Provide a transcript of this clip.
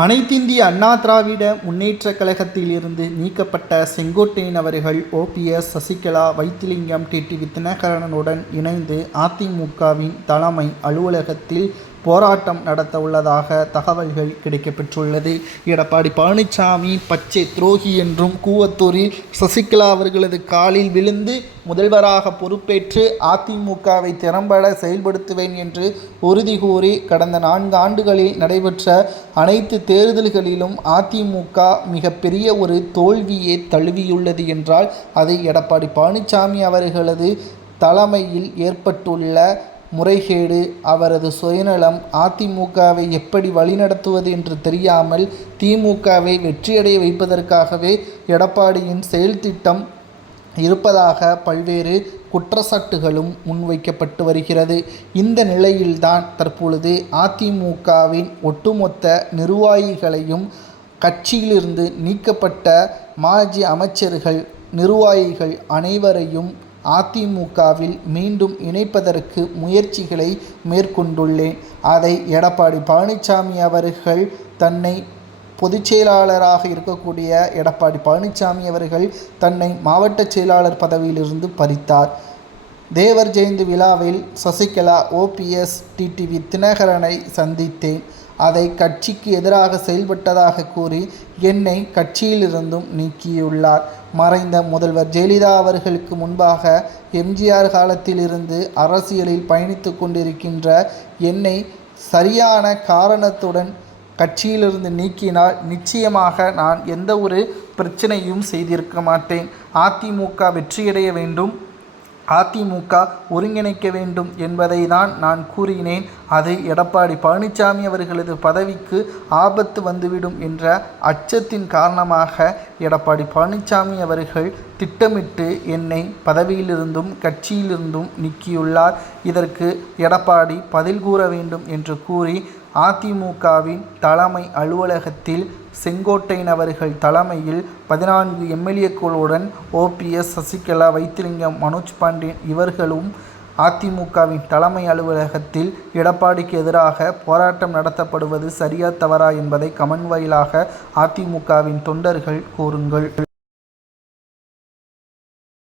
அனைத்திந்திய அண்ணா திராவிட முன்னேற்றக் கழகத்திலிருந்து நீக்கப்பட்ட செங்கோட்டையன் அவர்கள் ஓபிஎஸ், சசிகலா, வைத்திலிங்கம், டிடிவி தினகரனுடன் இணைந்து அதிமுகவின் தலைமை அலுவலகத்தில் போராட்டம் நடத்த உள்ளதாக தகவல்கள் கிடைக்கப்பெற்றுள்ளது. எடப்பாடி பழனிசாமி பச்சை துரோகி என்றும் கூவத்தூரில் சசிகலா அவர்களது காலில் விழுந்து முதல்வராக பொறுப்பேற்று அதிமுகவை திறம்பட செயல்படுத்துவேன் என்று உறுதி கூறி கடந்த 4 ஆண்டுகளில் நடைபெற்ற அனைத்து தேர்தல்களிலும் அதிமுக மிகப்பெரிய ஒரு தோல்வியை தழுவியுள்ளது என்றால் அது எடப்பாடி பழனிசாமி அவர்களது தலைமையில் ஏற்பட்டுள்ள முறைகேடு, அவரது சுயநலம், அதிமுகவை எப்படி வழிநடத்துவது என்று தெரியாமல் திமுகவை வெற்றியடைய வைப்பதற்காகவே எடப்பாடியின் செயல் திட்டம் இருப்பதாக பல்வேறு குற்றச்சாட்டுகளும் முன்வைக்கப்பட்டு வருகிறது. இந்த நிலையில்தான் தற்பொழுது அதிமுகவின் ஒட்டுமொத்த நிர்வாகிகளையும் கட்சியிலிருந்து நீக்கப்பட்ட மாஜி அமைச்சர்கள், நிர்வாகிகள் அனைவரையும் அதிமுகவில் மீண்டும் இணைப்பதற்கு முயற்சிகளை மேற்கொண்டுள்ளேன். அதை எடப்பாடி பழனிசாமி அவர்கள் தன்னை பொதுச் செயலாளராக இருக்கக்கூடிய எடப்பாடி பழனிசாமி அவர்கள் தன்னை மாவட்ட செயலாளர் பதவியிலிருந்து பறித்தார். தேவர் ஜெயந்தி விழாவில் சசிகலா, ஓபிஎஸ், டிடிவி தினகரனை சந்தித்தேன். அதை கட்சிக்கு எதிராக செயல்பட்டதாக கூறி என்னை கட்சியிலிருந்தும் நீக்கியுள்ளார். மறைந்த முதல்வர் ஜெயலலிதா அவர்களுக்கு முன்பாக எம்ஜிஆர் காலத்திலிருந்து அரசியலில் பயணித்து கொண்டிருக்கின்ற என்னை சரியான காரணத்துடன் கட்சியிலிருந்து நீக்கினால் நிச்சயமாக நான் எந்த ஒரு பிரச்சனையும் செய்திருக்க மாட்டேன். அதிமுக வெற்றியடைய வேண்டும், அதிமுக ஒருங்கிணைக்க வேண்டும் என்பதை தான் நான் கூறினேன். அது எடப்பாடி பழனிசாமி அவர்களது பதவிக்கு ஆபத்து வந்துவிடும் என்ற அச்சத்தின் காரணமாக எடப்பாடி பழனிசாமி அவர்கள் திட்டமிட்டு என்னை பதவியிலிருந்தும் கட்சியிலிருந்தும் நீக்கியுள்ளார். இதற்கு எடப்பாடி பதில் கூற வேண்டும் என்று கூறி அதிமுகவின் தலைமை அலுவலகத்தில் செங்கோட்டையன் அவர்கள் தலைமையில் 14 எம்எல்ஏக்களுடன் ஓபிஎஸ், சசிகலா, வைத்திலிங்கம், மனோஜ் பாண்டியன் இவர்களும் அதிமுகவின் தலைமை அலுவலகத்தில் எடப்பாடிக்கு எதிராக போராட்டம் நடத்தப்படுவது சரியா தவறா என்பதை கமெண்ட் வாயிலாக அதிமுகவின் தொண்டர்கள் கூறுங்கள்.